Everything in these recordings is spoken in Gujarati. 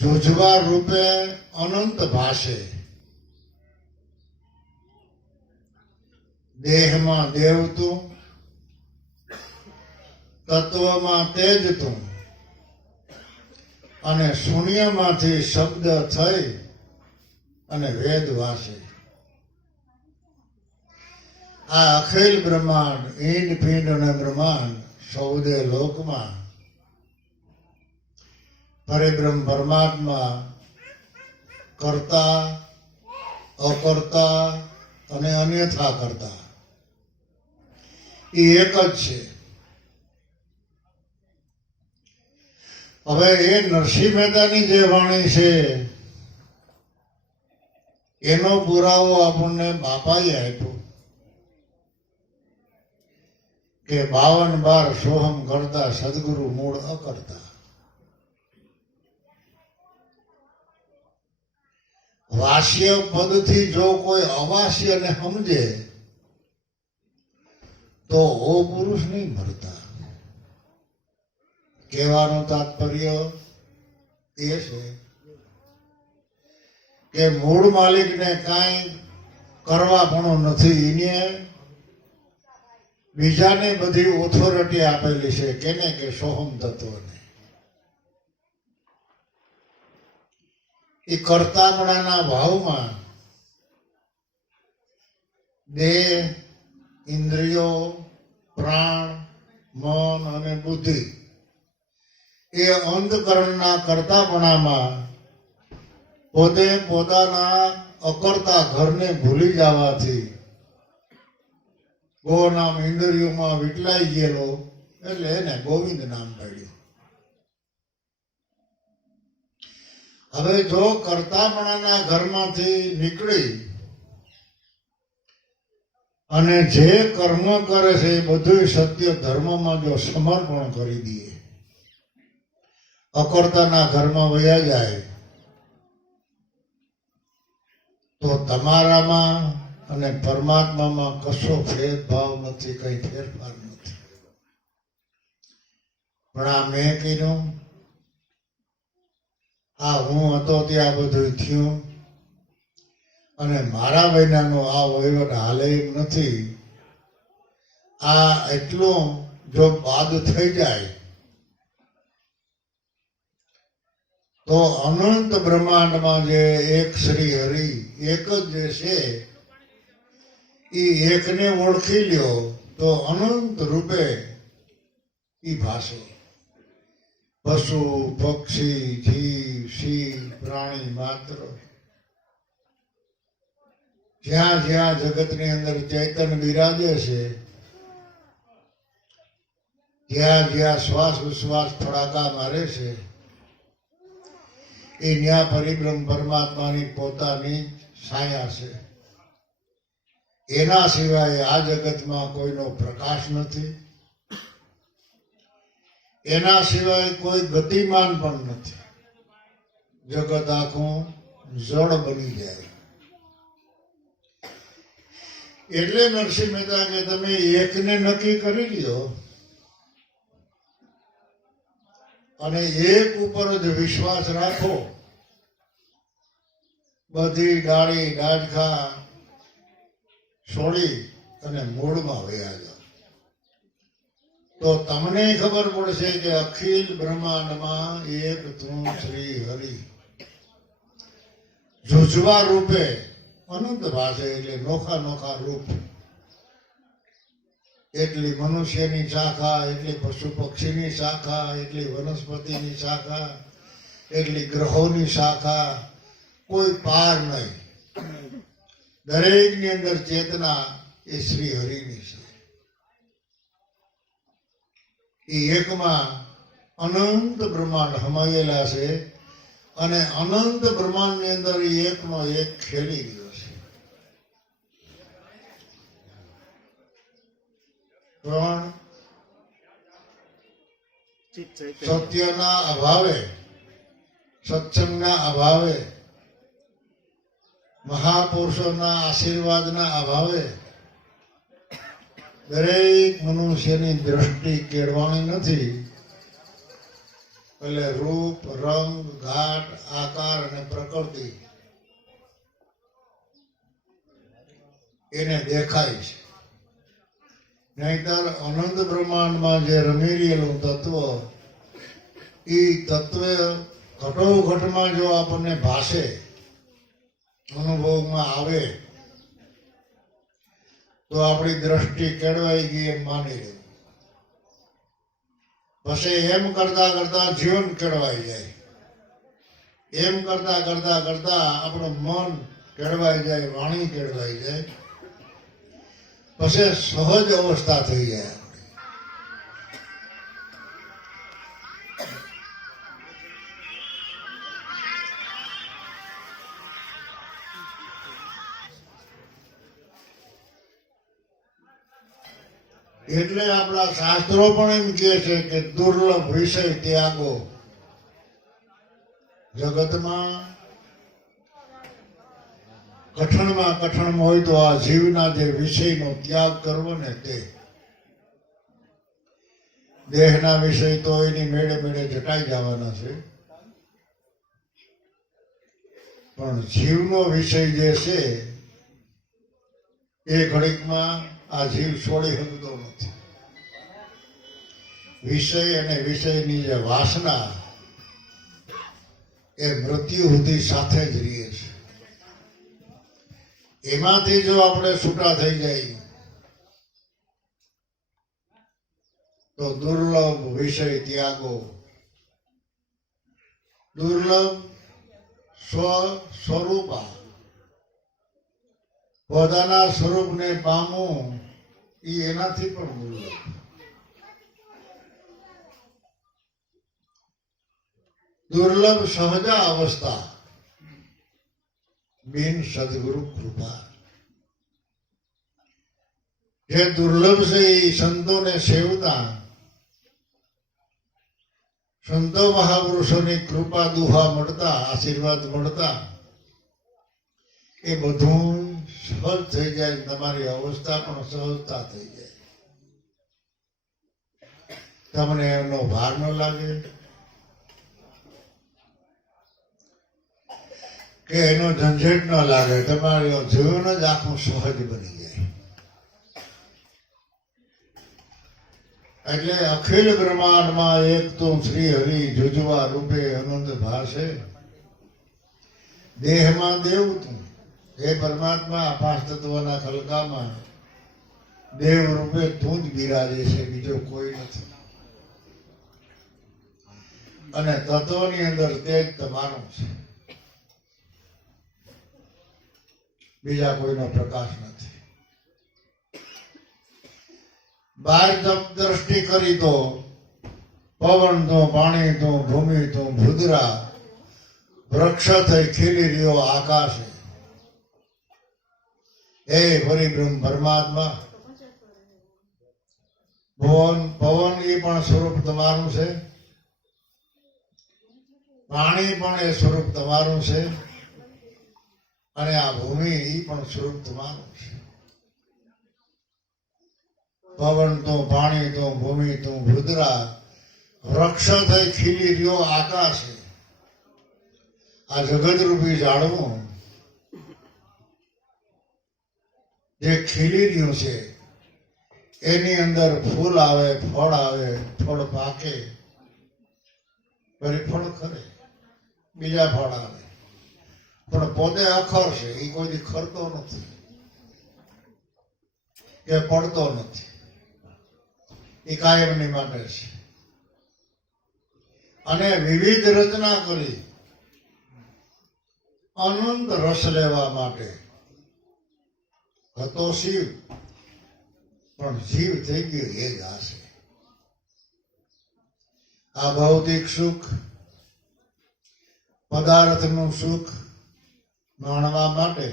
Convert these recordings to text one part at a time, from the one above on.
જુજવા રૂપે અનંત ભાષે, દેહમાં દેવ તું, તત્વમાં તેજ તું, અને શૂન્યમાંથી શબ્દ થઈ અને વેદ વાસે. આ અખિલ બ્રહ્માંડ, ઈંડ પિંડ અને બ્રહ્માંડ સૌદે લોકમાં પરિબ્રહ્મ પરમાત્મા કરતા, અકર્તા અને અન્યથા કરતા એ એક જ છે. હવે એ નરસિંહ મહેતાની જે વાણી છે એનો પુરાવો આપણને બાપાએ આપ્યો કે 52 બાર સોહમ કરતા સદગુરુ મૂળ અકર્તા. વાસ્ય પદથી જો કોઈ અવાસ્યને સમજે તો ઓ પુરુષ નહીં મરતા. કહેવાનું તાત્પર્ય એ છે કે મૂળ માલિકને કાંઈ કરવા પણ નથી, એને બીજાને બધી ઓથોરિટી આપેલી છે. કેને કે સોહમ તત્વને. એ કર્તાપણાના ભાવમાં દેહ, ઇન્દ્રિયો, પ્રાણ, મન અને બુદ્ધિ એ અંતકરણના કર્તાપણામાં પોતે પોતાના અકર્તા ઘરને ભૂલી જવાથી ગો નામ ઇન્દ્રિયોમાં વિટલાઈ ગયેલો એટલે એને ગોવિંદ નામ પાડ્યું. હવે જો કર્તાપણાના ઘરમાંથી નીકળી અને જે કર્મ કરે છે એ બધું સત્ય ધર્મમાં જો સમર્પણ કરી દઈએ, અકર્તાના ઘરમાં વયા જાય, તો તમારામાં અને પરમાત્મામાં કશો ભેદભાવ નથી, કઈ ફેરફાર નથી. પણ આ મેં કીધું, આ હું હતો ત્યાં બધું થયું અને મારા વિનાનો આ વહીવટ હાલે એમ નથી. આ એટલું જો બાદ થઈ જાય તો અનંત બ્રહ્માંડમાં જે એક શ્રી હરિ એક જ જે છે એ એકને ઓળખી લ્યો તો અનંત રૂપે એ ભાષે. પશુ, પક્ષી, જીવ, શિવ, પ્રાણી માત્ર જ્યાં જ્યાં જગતની અંદર ચૈતન્ય બિરાજે છે, જ્યાં જ્યાં શ્વાસ ઉશ્વાસ ફડાકા મારે છે, એ ન્યા પરિબ્રહ્મ પરમાત્માની પોતાની છાયા છે. એના સિવાય આ જગતમાં કોઈનો પ્રકાશ નથી, એના સિવાય કોઈ ગતિમાન પણ નથી. જગત આખું જળ બની જાય. એટલે નરસિંહ મહેતા કે તમે એકને નક્કી કરી લ્યો અને એક ઉપર જ વિશ્વાસ રાખો, બધી ડાળી ડાળખા છોડી અને મૂળમાં વયા જાઓ, તો તમને ખબર પડશે કે અખિલ બ્રહ્માંડમાં એક તું શ્રી હરિ જુજવા રૂપે અનંત ભાષે, એટલે નોખા નોખા રૂપ. એટલી મનુષ્યની શાખા, એટલી પશુ પક્ષીની શાખા, એટલી વનસ્પતિની શાખા, એટલી ગ્રહોની શાખા, કોઈ પાર નહીં. દરેકની અંદર ચેતના એ શ્રી હરિની છે. એ એકમાં અનંત બ્રહ્માંડ સમાયેલા છે અને અનંત બ્રહ્માંડની અંદર એકનો એક ખેલી ગયો છે. પણ સત્યના અભાવે, સત્સંગના અભાવે, મહાપુરુષોના આશીર્વાદના અભાવે દરેક મનુષ્યની દ્રષ્ટિ કેળવાની નથી એટલે રૂપ, રંગ, ઘાટ, આકાર અને પ્રકૃતિ એને દેખાય છે. નહીતર અનંત બ્રહ્માંડમાં જે રમી રહેલું તત્વ, એ તત્વ ઘટોઘટમાં જો આપણને ભાષે, અનુભવમાં આવે, તો આપણી દ્રષ્ટિ કેળવાઈ ગઈ એમ માની લેવું. પછી એમ કરતા કરતા જીવન કેળવાઈ જાય, એમ કરતા કરતા કરતા આપણું મન કેળવાઈ જાય, વાણી કેળવાઈ જાય, પછી સહજ અવસ્થા થઈ જાય. એટલે આપણા શાસ્ત્રો પણ એમ કહે છે કે દુર્લભ વિષય ત્યાગો. જગતમાં કઠણ હોય તો આ જીવના જે વિષયનો ત્યાગ કરવો ને તે. દેહના વિષય તો એની મેળે મેળે જટાઈ જવાના છે, પણ જીવનો વિષય જે છે એ ઘડીકમાં આ જીવ છોડી શકતો નથી. વિષય અને વિષયની જે વાસના એ મૃત્યુ સુધી સાથે જ રહીએ છે. એમાંથી જો આપણે છૂટા થઈ જાય તો દુર્લભ વિષય ત્યાગો. દુર્લભ સ્વરૂપા, પોતાના સ્વરૂપને પામવું એ એનાથી પણ દુર્લભ. દુર્લભ સહજા અવસ્થા બિન સદગુરુ કૃપા. જે દુર્લભ છે એ સંતોને સેવતા, સંતો મહાપુરુષોની કૃપા દુહા મળતા, આશીર્વાદ મળતા એ બધું સહજ થઈ જાય. તમારી અવસ્થા પણ સહજતા થઈ જાય. તમને એનો ભાર ન લાગે કે એનો ઝંઝટ ન લાગે. તમારું જીવન જ આખું સહજ બની જાય. એટલે અખિલ બ્રહ્માંડમાં એક તો શ્રી હરિ જુજવા રૂપે આનંદ ભાષે. દેહમાં દેવ તું, હે પરમાત્મા, પાંચ તત્વના ખલકામાં દેવ રૂપે તું જ બિરાજે છે, બીજો કોઈ નથી. અને તત્વની અંદર તેજ તમારું છે, બીજા કોઈનો પ્રકાશ નથી. બહાર દ્રષ્ટિ કરી તો પવન તું, પાણી તું, ભૂમિ તું, ભૂદરા, વૃક્ષ થઈ ખીલી રહ્યો આકાશ. હે પરિબ્રહ્મ પરમાત્મા, પવન એ પણ સ્વરૂપ તમારું છે, પાણી પણ એ સ્વરૂપ તમારું છે, અને આ ભૂમિ એ પણ સ્વરૂપ તમારું છે. પવન તો, પાણી તો, ભૂમિ તો, ભૂદરા, વૃક્ષ થઈ ખીલી રહ્યો આકાશ. આ જગતરૂપી ઝાડવું જે ખીલી રહ્યું છે એની અંદર ફૂલ આવે, ફળ પાકે, ફરી ફળ ખરે, બીજા ફળ આવે, પણ પોતે અખર છે. એ કોઈ ખરતો નથી કે પડતો નથી, એ કાયમની માટે છે. અને વિવિધ રચના કરી અનંત રસ લેવા માટે હતો શિવ, પણ જીવ થઈ ગયો એ જ આ છે. આ ભૌતિક સુખ, પદાર્થનું સુખ માણવા માટે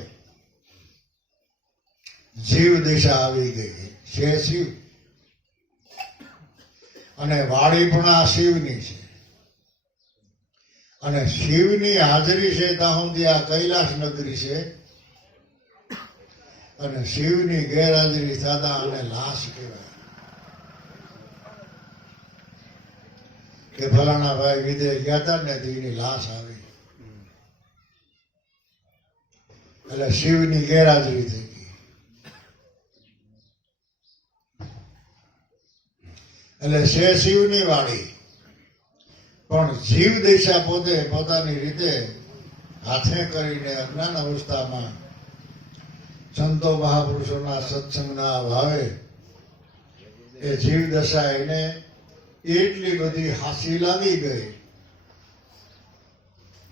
જીવ દિશા આવી ગઈ છે શિવ. અને વાડી પણ આ શિવની છે. અને શિવની હાજરી છે ત્યાં સુધી આ કૈલાસ નગરી છે, અને શિવની ગેરહાજરી થતા અને લાશ કહેવાય. કે ફલાણા ભાઈ વિદેશ ગયા હતા ને તો એની લાશ આવી, એટલે શિવની ગેરહાજરી થઈ ગઈ. એટલે છે શિવની વાણી, પણ જીવ દિશા પોતે પોતાની રીતે હાથે કરીને અજ્ઞાન અવસ્થામાં સંતો મહાપુરુષોના સત્સંગના ભાવે એ જીવ દશા એને એટલી બધી હાસી લાગી ગઈ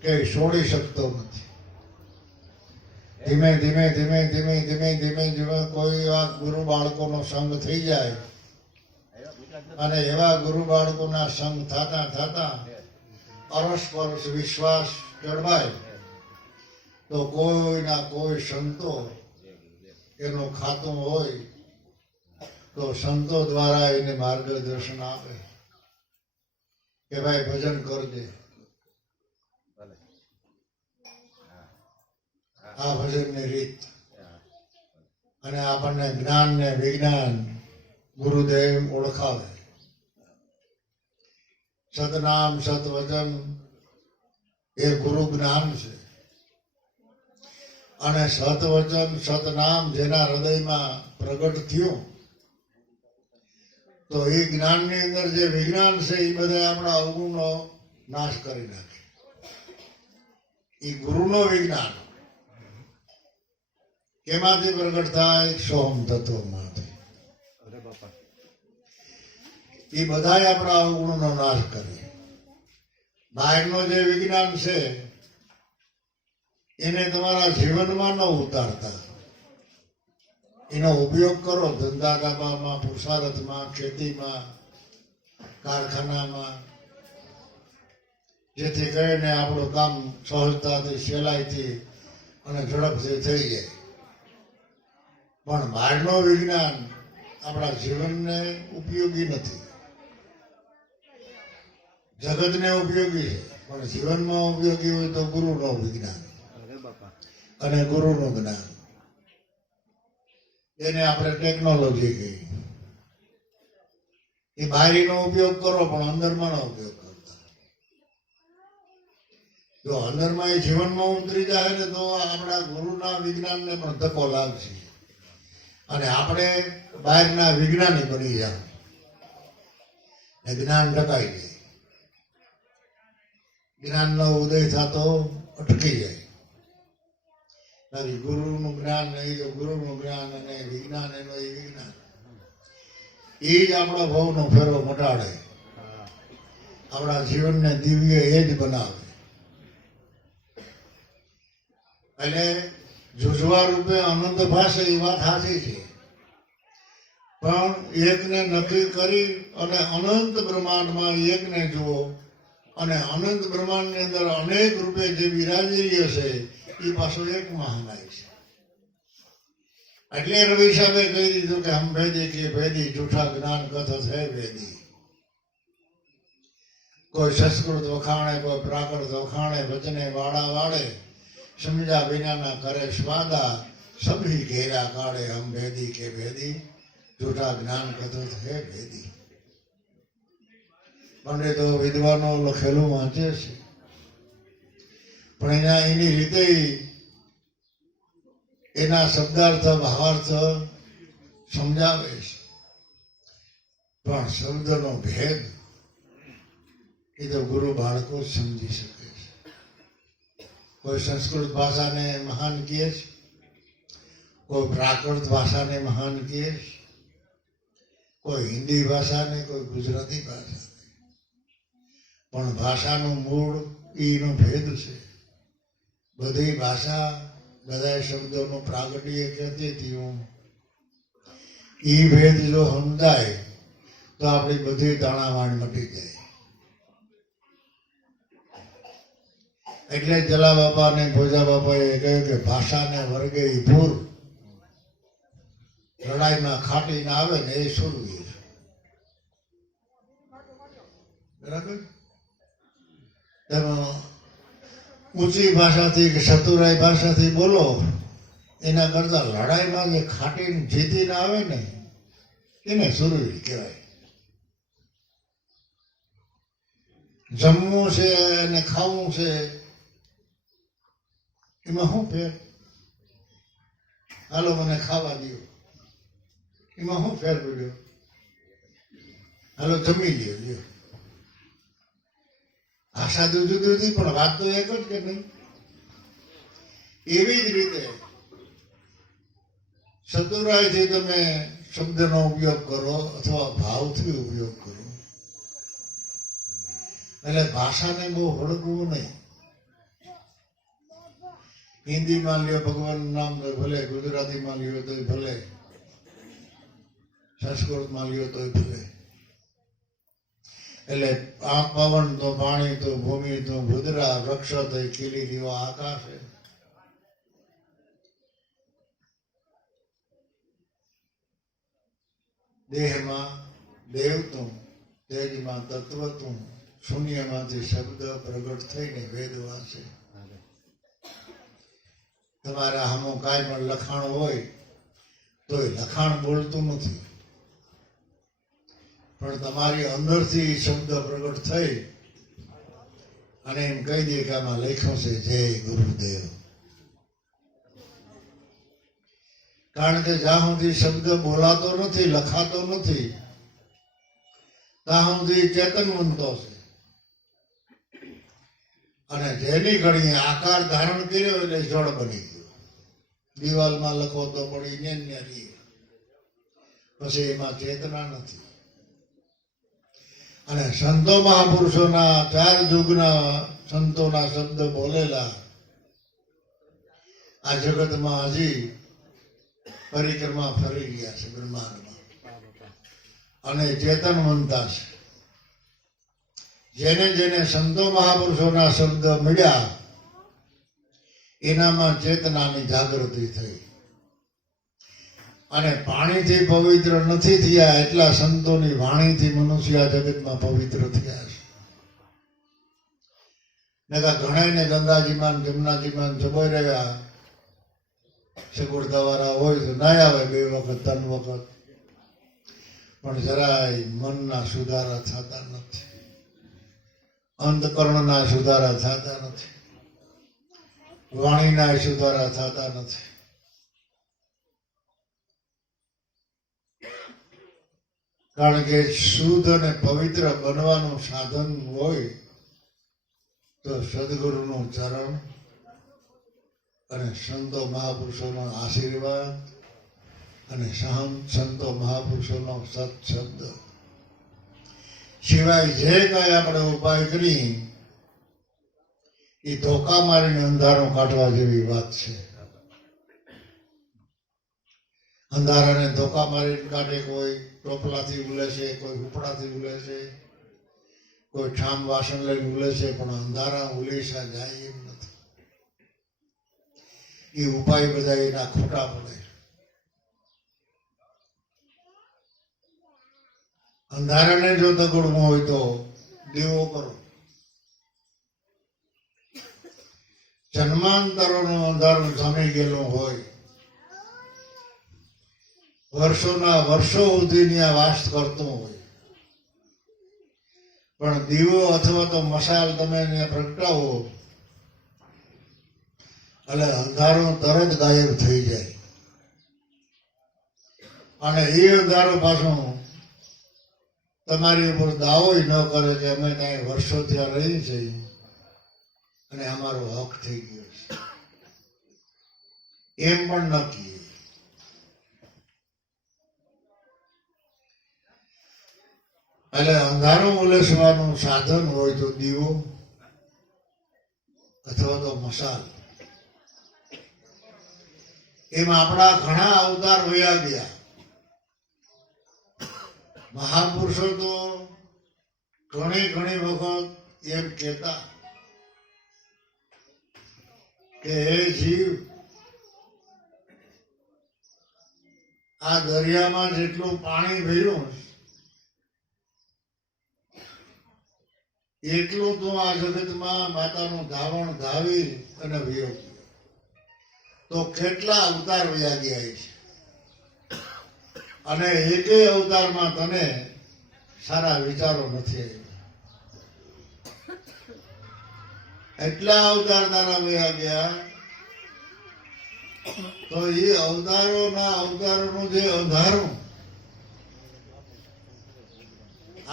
કે છોડી શકતો નથી. ધીમે ધીમે ધીમે ધીમે ધીમે ધીમે ધીમે કોઈ એવા ગુરુ બાળકોનો સંગ થઈ જાય અને એવા ગુરુ બાળકોના સંગ થતા થતા અરસપરસ વિશ્વાસ જળવાય તો કોઈના કોઈ સંતો એનું ખાતું હોય તો સંતો દ્વારા એને માર્ગદર્શન આપે કે ભાઈ ભજન કરજે, આ ભજનની રીત, અને આપણને જ્ઞાન ને વિજ્ઞાન ગુરુદેવ ઓળખાવે. સતનામ સતવચન એ ગુરુ જ્ઞાન છે, અને સતવચન સતનામ જેના હૃદયમાં પ્રગટ થયું તો એ જ્ઞાનની અંદર જે વિજ્ઞાન છે એ બધા આપણા અવગુણનો નાશ કરી નાખે. એ ગુરુનો વિજ્ઞાન કેમાંથી પ્રગટ થાય? સોમ તત્વમાંથી. એ બધા આપણા અવગુણનો નાશ કરે. બહારનો જે વિજ્ઞાન છે એને તમારા જીવનમાં ન ઉતારતા, એનો ઉપયોગ કરો ધંધા કાબામાં, પુરુષાર્થમાં, ખેતીમાં, કારખાનામાં, જેથી કરીને આપણું કામ સહજતાથી, સહેલાઈથી અને ઝડપથી થઈ જાય. પણ બહારનો વિજ્ઞાન આપણા જીવનને ઉપયોગી નથી. જગતને ઉપયોગી છે, પણ જીવનમાં ઉપયોગી હોય તો ગુરુનો વિજ્ઞાન અને ગુરુનું જ્ઞાન. એને આપણે ટેકનોલોજી કહી. એ બહારીનો ઉપયોગ કરો પણ અંદરમાં નો ઉપયોગ કરતા. જો અંદરમાં એ જીવનમાં ઉતરી જાય ને તો આપણા ગુરુના વિજ્ઞાનને પણ ધક્કો લાગશે અને આપણે બહારના વિજ્ઞાની બની જાવ ને જ્ઞાન ઢકાઈ જાય. જ્ઞાનનો ઉદય થતો અટકી જાય. ગુરુનું જ્ઞાન નહીં તો ગુરુનું જ્ઞાન અને વિજ્ઞાન એનો એ વિજ્ઞાન એ જ આપણો ભવનો ફેરો મટાડે, આપણા જીવનને દિવ્ય એ જ બનાવે. એટલે જુજવા રૂપે અનંત ભાષે એ વાત સાચી છે, પણ એકને નક્કી કરી અને અનંત બ્રહ્માંડમાં એકને જુઓ અને અનંત બ્રહ્માંડની અંદર અનેક રૂપે જે વિરાજી રહ્યો છે એ પાછો એક મહાનાય છે. એટલે રવિ સાહેબે કહી દીધું કે હમ ભેદી કે ભેદી જૂઠા જ્ઞાન કથત હૈ ભેદી. કોઈ સંસ્કૃત વખાણે, કોઈ પ્રાકૃત વખાણે, વચને વાડા વાળે, સમજા વિનાના કરે સ્વાદા, સભી ઘેરા કાઢે હમ ભેદી કે ભેદી જૂઠા જ્ઞાન કથત હૈ ભેદી. પંડિતો વિદ્વાનો લખેલું વાંચે છે, પણ એના એની રીતે એના શબ્દાર્થ ભાવાર્થ સમજાવે છે, પણ શબ્દનો ભેદ એ તો ગુરુ બાળકો જ સમજી શકે છે. કોઈ સંસ્કૃત ભાષાને મહાન કહે છે, કોઈ પ્રાકૃત ભાષાને મહાન કહે છે, કોઈ હિન્દી ભાષાને, કોઈ ગુજરાતી ભાષા, પણ ભાષાનું મૂળ એનો ભેદ છે. બધી ભાષા બધા શબ્દોનું પ્રાગટ્ય કહેતી હતી. એ ભેદ જો સમજાય તો આપણી બધી તાણાવાણ મટી જાય. એટલે જલા બાપા ને ભોજા બાપાએ કહ્યું કે ભાષાને વર્ગે ભૂર, લડાઈમાં ખાટીને આવે ને એ સુરવીર. બરાબર? તેમાં ઊંચી ભાષાથી કે ચતુરાઈ ભાષાથી બોલો એના કરતા લડાઈમાં જે ખાટીને જીતીને આવે ને એને સુરવીર કહેવાય. જમવું છે અને ખાવું છે એમાં શું ફેર? હાલો મને ખાવા દો, એમાં શું ફેર પડ્યો? હાલો જમી લ્યો. ભાષા જુદી જુદી પણ વાત તો એક જ કે નહીં? એવી જ રીતે ચતુરાઈથી તમે શબ્દનો ઉપયોગ કરો અથવા ભાવથી ઉપયોગ કરો, એટલે ભાષાને બહુ હળગવું નહીં. હિન્દીમાં લ્યો ભગવાનનું નામ તો ભલે, ગુજરાતીમાં લ્યો તોય ભલે, સંસ્કૃતમાં લ્યો તોય ભલે. એટલે આ પવન તો પાણી તો ભૂમિ તો ભૂદરા, વૃક્ષ તો ખીલી દીવા આકાશ. દેહમાં દેવ તું, તેજમાં તત્વ તું, શૂન્યમાંથી શબ્દ પ્રગટ થઈને વેદ વાંચે. તમારા સામું કાંઈ પણ લખાણ હોય તોય લખાણ બોલતું નથી, પણ તમારી અંદરથી શબ્દ પ્રગટ થઈ અને એમ કહી દે કે આમાં લખ્યું છે જય ગુરુદેવ. કારણ કે જ્યાં સુધી શબ્દ બોલાતો નથી, લખાતો નથી, ત્યાં સુધી ચેતનવંતો છે. અને જેની ઘડીએ આકાર ધારણ કર્યો એટલે જળ બની ગયો. દિવાલમાં લખો તો પડી ને પછી એમાં ચેતના નથી. અને સંતો મહાપુરુષોના 4 યુગના સંતોના શબ્દ બોલેલા આ જગતમાં હજી પરિક્રમા ફરી રહ્યા છે બ્રહ્માંડમાં, અને ચેતનવંતા છે. જેને જેને સંતો મહાપુરુષોના શબ્દ મળ્યા એનામાં ચેતનાની જાગૃતિ થઈ. અને પાણીથી પવિત્ર નથી થયા એટલા સંતોની વાણીથી મનુષ્ય આ જગતમાં પવિત્ર થયા છે. ઘણાને ગંગાજીમાં જમનાજીમાં જબાઈ રહ્યા, સગવડતાવાળા હોય તો ના આવે 2 વખત 3 વખત, પણ જરાય મનના સુધારા થતા નથી, અંતકરણના સુધારા થતા નથી, વાણીના સુધારા થતા નથી. કારણ કે શુદ્ધ અને પવિત્ર બનવાનું સાધન હોય તો સદગુરુનું ચરણ અને સંતો મહાપુરુષોનો આશીર્વાદ અને સંતો મહાપુરુષોનો સત્શબ્દ સિવાય જે કઈ આપણે ઉપાય કરી એ ધોકા મારીને અંધારું કાઢવા જેવી વાત છે. અંધારાને ધોકા મારીને કાઢે, કોઈ ટોપલાથી ઉલે છે, કોઈ ઉપડાથી ઉલે છે, કોઈ ઠામ વાસણ લઈને ઉલે છે, પણ અંધારા ઉલેસા જાય એમ નથી. એ ઉપાય બધા એના ખોટા પડે. અંધારાને જો તગડવું હોય તો દીવો કરો. જન્માંતરોનું અંધારું જામી ગયેલું હોય, વર્ષોના વર્ષો સુધીની આ વાસ કરતું હોય, પણ દીવો અથવા તો મશાલ તમે એને પ્રગટાવો એટલે અંધારું તરત ગાયબ થઈ જાય. અને એ અંધારો પાછું તમારી ઉપર દાવો ન કરે કે અમે ત્યાં વર્ષો ત્યાં રહી છીએ અને અમારો હક થઈ ગયો છે, એમ પણ ન કહીએ. એટલે અંધારું ઉલેસવાનું સાધન હોય તો દીવો અથવા તો મશાલ. એમ આપણા ઘણા અવતાર વયા ગયા. મહાપુરુષો તો ઘણી વખત એમ કહેતા કે હે જીવ, આ દરિયામાં જેટલું પાણી ભર્યું એટલું તો આ જગતમાં માતાનું ધાવણ ધાવી અને વિયોગ, તો કેટલા અવતાર વયા ગયા છે. અને એકેય અવતારમાં તને સારા વિચારો નથી આવ્યા. એટલા અવતાર તારા વયા ગયા તો એ અવતારોનું જે અંધારું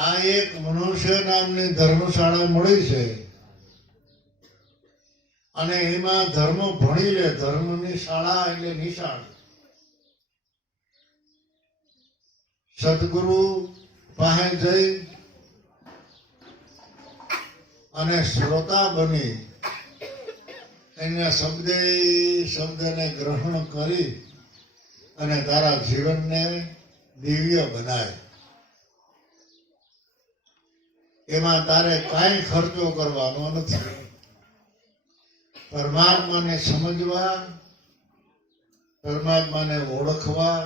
આ એક મનુષ્ય નામની ધર્મશાળા મળી છે અને એમાં ધર્મ ભણી લે. ધર્મની શાળા એટલે નિશાળ. સદગુરુ પાસે જઈ અને શ્રોતા બની એના શબ્દને ગ્રહણ કરી અને તારા જીવનને દિવ્ય બનાય. એમાં તારે કાંઈ ખર્ચો કરવાનો નથી. પરમાત્માને સમજવા, પરમાત્માને ઓળખવા,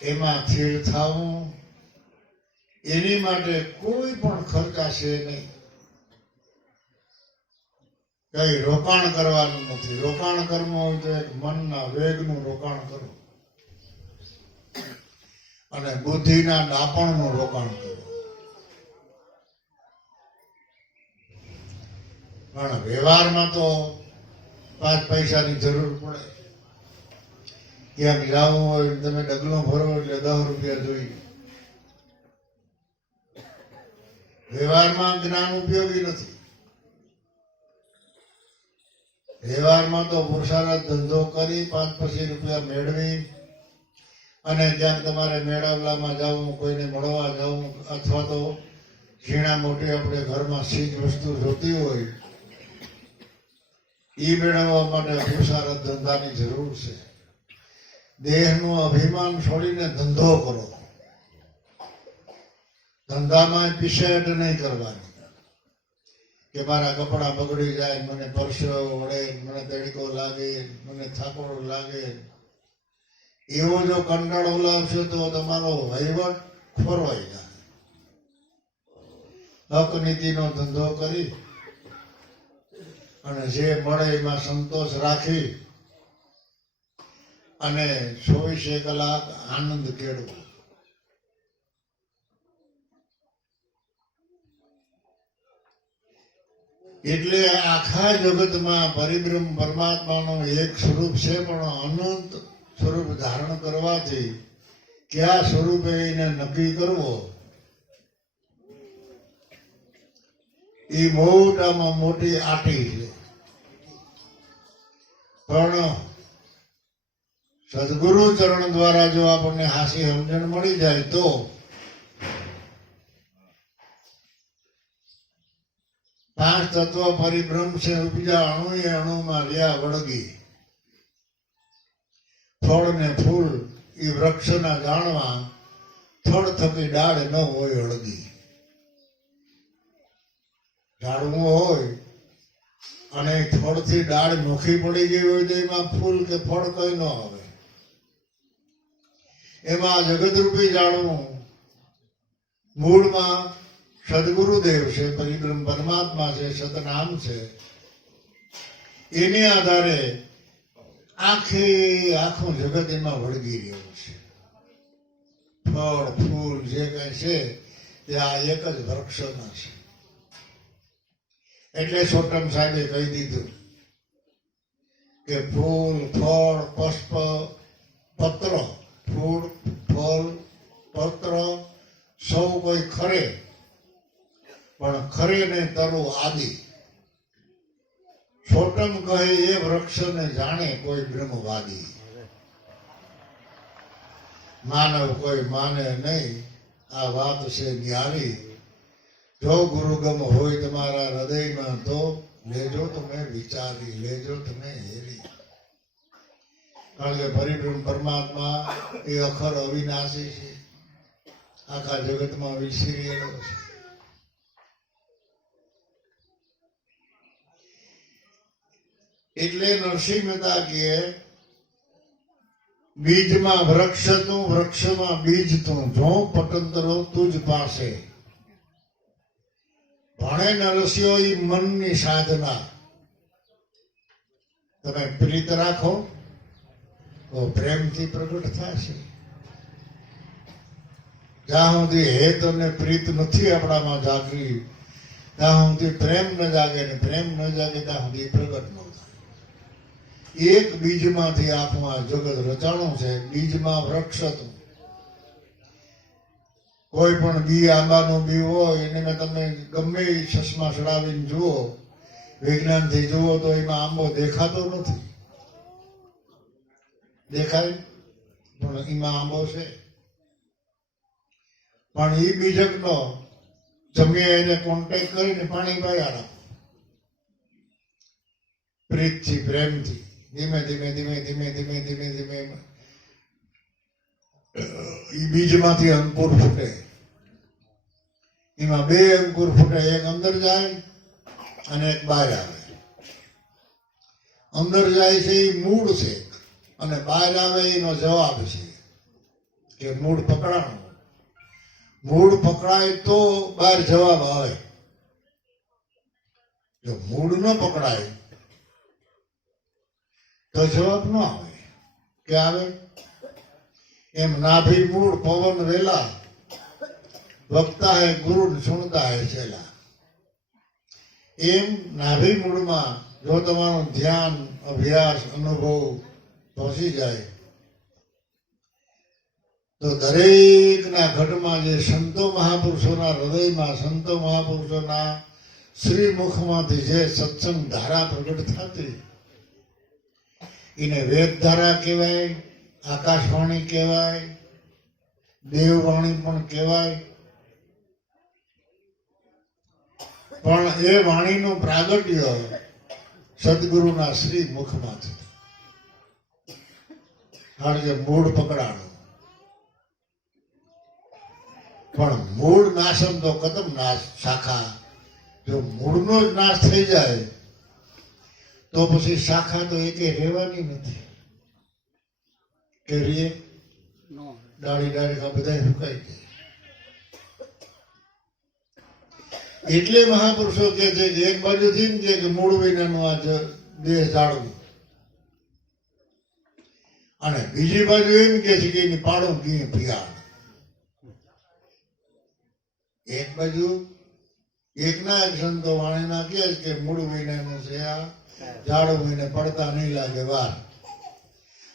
એમાં સ્થિર થવું, એની માટે કોઈ પણ ખર્ચાશે નહીં. કઈ રોકાણ કરવાનું નથી. રોકાણ કરવું હોય તો એક મનના વેગનું રોકાણ કરો અને બુદ્ધિના ડાપણનું રોકાણ કરો. પણ વ્યવહારમાં તો 5 પૈસાની જરૂર પડે. ક્યાંક જવું હોય તમે ડગલો ભરો એટલે 10 રૂપિયા જોઈએ. વ્યવહારમાં જ્ઞાન ઉપયોગી નથી. વ્યવહારમાં તો પુરુષાર્થ ધંધો કરી 5 રૂપિયા મેળવી અને ક્યાંક તમારે મેળાવલામાં જવું, કોઈને મળવા જવું, અથવા તો ઝીણા મોટી આપણે ઘરમાં ચીજ વસ્તુ જોતી હોય એ મેળવવા માટે પુરુષાર્થ ધંધાની જરૂર છે. દેહનું અભિમાન છોડીને ધંધો કરો. ધંધામાં પીછેહટ નહીં કરવાની કે મારા કપડાં બગડી જાય, મને પરસેવો વળે, મને તડકો લાગે, મને થાકોડો લાગે. એવો જો કંટાળો લાવશો તો તમારો વહીવટ ખોરવાઈ જાય. હક નીતિનો ધંધો કરી અને જે મળે એમાં સંતોષ રાખી અને 24 કલાક આનંદ કેળવો. એટલે આખા જગતમાં પરિબ્રહ્મ પરમાત્માનું એક સ્વરૂપ છે, પણ અનંત સ્વરૂપ ધારણ કરવાથી કયા સ્વરૂપે એને નક્કી કરવો એ મોટામાં મોટી આટી છે. પણ સદગુરુ ચરણ દ્વારા જો આપણને હાસી સમજણ મળી જાય તો પાંચ તત્વ પરિબ્રહ્મ છે ઉપજા અણુ એ અણુમાં રહ્યા વળગી. ફળ ને ફૂલ એ વૃક્ષના જાણવા થડ થકી ડાળ ન હોય અળગી. ઝાડવું હોય અને થડથી ડાળ નોખી પડી ગઈ હોય તો એમાં ફૂલ કે ફળ કઈ ન આવે. એમાં જગતરૂપી ઝાડવું મૂળમાં સદગુરુદેવ છે, પરિબ્રહ્મ પરમાત્મા છે, સતનામ છે. એની આધારે આખું જગત એમાં વળગી રહ્યું છે. ફળ ફૂલ જે કઈ છે તે આ એક જ વૃક્ષના છે. એટલે સોટમ સાહેબે કહી દીધું કે ફૂલ ફળ પુષ્પ પત્ર, ફૂલ ફળ પત્ર સૌ કોઈ ખરે, પણ ખરે ને તરુ આદિ. સોટમ કહે એ વૃક્ષને જાણે કોઈ બ્રહ્મવાદી. માનવ કોઈ માને નહીં, આ વાત છે ન્યારી. જો ગુરુગમ હોય તમારા હૃદયમાં તો લેજો તમે વિચારી, લેજો તમે હેરી. કારણ કે પરિબ્રહ્મ પરમાત્મા એ અખર અવિનાશી છે, આખા જગતમાં વિસરેલો છે. એટલે નરસિંહ મહેતા કહે બીજમાં વૃક્ષ તું, વૃક્ષમાં બીજ તું, જો પટંતરો તુજ પાસે. ભણે નરસ્યો એ મનની સાધના. તમે પ્રીત રાખો તો પ્રેમથી પ્રગટ થશે. જ્યાં સુધી હેત અને પ્રીત નથી આપણામાં જાગરી ત્યાં સુધી પ્રેમ ન જાગે ને પ્રેમ ન જાગે ત્યાં સુધી પ્રગટ ન થાય. એક બીજમાંથી આખું આ જગત રચાણું છે. બીજમાં વૃક્ષ હતું. કોઈ પણ બી આંબાનું બી હોય એને તમે ગમે એ ચશ્મા ચડાવીને જુઓ, વિજ્ઞાનથી જુઓ તો એમાં આંબો દેખાતો નથી. દેખાય પણ એમાં આંબો છે. પણ એ બીજકનો જમીએ એને કોન્ટેક્ટ કરીને પાણી પાયા રાખો, પ્રીતથી પ્રેમથી ધીમે ધીમે ધીમે ધીમે ધીમે ધીમે ધીમે એ બીજમાંથી અંકુર ફૂટે. એમાં બે અંકુર ફૂટે, એક અંદર જાય અને એક બહાર આવે. અંદર જાય છે એ મૂળ છે અને બહાર આવે એનો જવાબ છે કે મૂળ પકડાણું. મૂળ પકડાય તો બહાર જવાબ આવે. જો મૂળ ન પકડાય તો જવાબ ન આવે. કે આવે એમ નાભી મૂળ પવન વેલા, વક્તા હે ગુરુ સુણતા હે છેલા. એમ નાભી મૂળમાં જો તમારું ધ્યાન, અભ્યાસ, અનુભવ પહોંચી જાય તો દરેકના ઘટમાં જે સંતો મહાપુરુષોના હૃદયમાં, સંતો મહાપુરુષોના શ્રી મુખમાંથી જે સત્સંગ ધારા પ્રગટ થતી એને વેદ ધારા કહેવાય, આકાશવાણી કહેવાય, દેવવાણી પણ કહેવાય. પણ એ વાણીનું પ્રાગટ્ય સદગુરુના શ્રી મુખમાંથી. કારણ કે મૂળ પકડાણું. પણ મૂળ નાશમ તો કદમ નાશ શાખા. જો મૂળનો જ નાશ થઈ જાય તો પછી શાખા તો એકે રહેવાની નથી. કે રીએ ડાળી ડાળી બધા સુકાઈ જાય. એટલે મહાપુરુષો કે છે કે એક બાજુથી કે મૂળ વિનાનું આ દેહ જાળવું, અને બીજી બાજુ એમ કે છે કે એની પાડું ઘી પીવાડ. એક બાજુ એકના એક સંતો વાણીના કહે છે કે મૂળ વિનાનું છે આ, જાળવું એને પડતા નહીં લાગે વાર.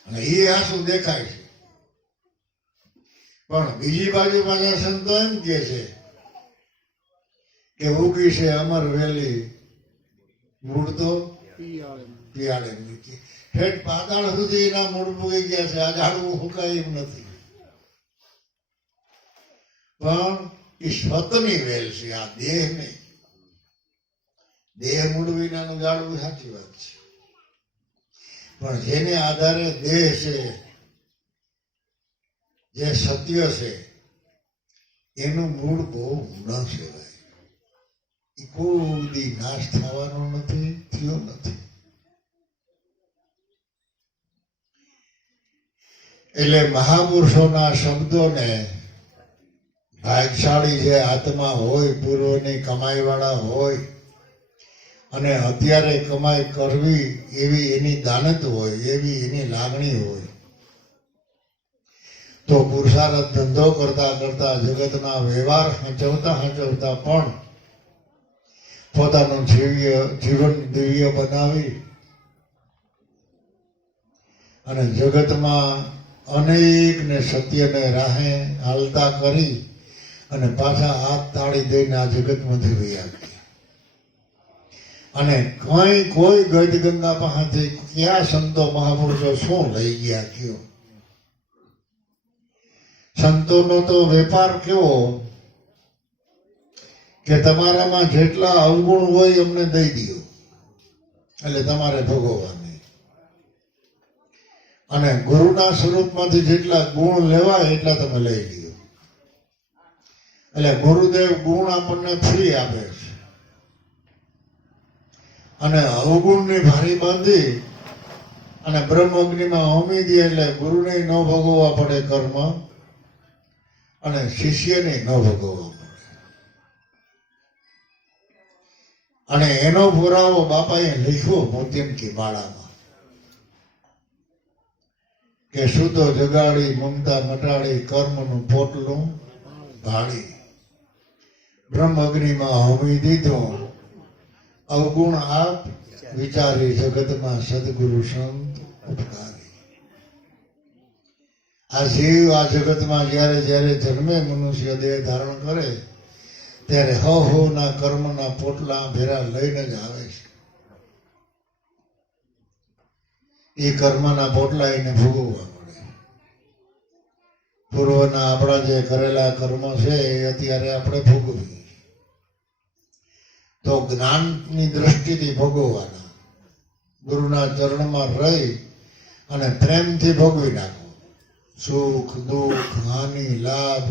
અને એ આંસુ દેખાય છે. પણ બીજી બાજુ પાછા સંતો એમ કે છે કે ઉગી છે અમર વેલી, મૂળ તો પિયાળે મૂકી. ઠેઠ પાતાળ સુધી એના મૂળ મૂકી ગયા છે. આ ઝાડવું ફૂકાય એમ નથી. પણ એ સ્વતની વેલ છે, આ દેહ નહીં. દેહ મૂળ વિનાનું ઝાડવું સાચી વાત છે. પણ જેને આધારે દેહ છે, જે સત્ય છે, એનું મૂળ બહુ ન કહેવાય. એ કોઈ દી નાશ થવાનો નથી, થયો નથી. એટલે મહાપુરુષોના શબ્દોને ભાગશાળી જે આત્મા હોય, પૂર્વની કમાઈ વાળા હોય અને અત્યારે કમાઈ કરવી એવી એની દાનત હોય, એવી એની લાગણી હોય, તો પુરુષાર્થ ધંધો કરતા કરતા જગતના વ્યવહાર હચવતા પણ પોતાનું જીવન દિવ્ય બનાવી અને જગતમાં અનેક ને સત્યને રાહે હાલતા કરી અને પાછા હાથ તાળી દઈને આ જગતમાંથી વહ્યા ગયા. અને કોઈ ગજ ગંગા પાસેથી ક્યાં સંતો મહાપુરુષો શું લઈ ગયા કયો? સંતોનો તો વેપાર કેવો કે તમારામાં જેટલા અવગુણ હોય અમને દઈ દો, એટલે તમારે ભોગવવાની. અને ગુરુના સ્વરૂપમાંથી જેટલા ગુણ લેવાય એટલા તમે લઈ લ્યો. એટલે ગુરુદેવ ગુણ આપણને ફ્રી આપે છે. અને અવગુણની ભારી બાંધી અને બ્રહ્મ અગ્નિમાં હોમી દે એટલે ગુરુને ન ભોગવવા પડે કર્મ, અને શિષ્યને ન ભોગવવા પડે. અને એનો પુરાવો બાપાએ લખ્યો મોતીમ કી માળામાં કે શુદ્ધો જગાડી, મમતા મટાડી, કર્મનું પોટલું ભાળી. બ્રહ્મ અગ્નિમાં હોમી દીધો, અવગુણ આપ વિચારી જગતમાં સદગુરુ સંત ઉપકારી. આ જીવ આ જગતમાં જ્યારે જ્યારે જન્મે મનુષ્ય દેહ ધારણ કરે ત્યારે હો ના કર્મના પોટલા ભેરા લઈને જ આવે છે. એ કર્મના પોટલા એને ભોગવવા પડે. પૂર્વના આપણા જે કરેલા કર્મો છે એ અત્યારે આપણે ભોગવીએ તો જ્ઞાનની દ્રષ્ટિથી ભોગવવાના, ગુરુના ચરણમાં રહી અને પ્રેમથી ભોગવી નાખો. સુખ દુઃખ હાનિ લાભ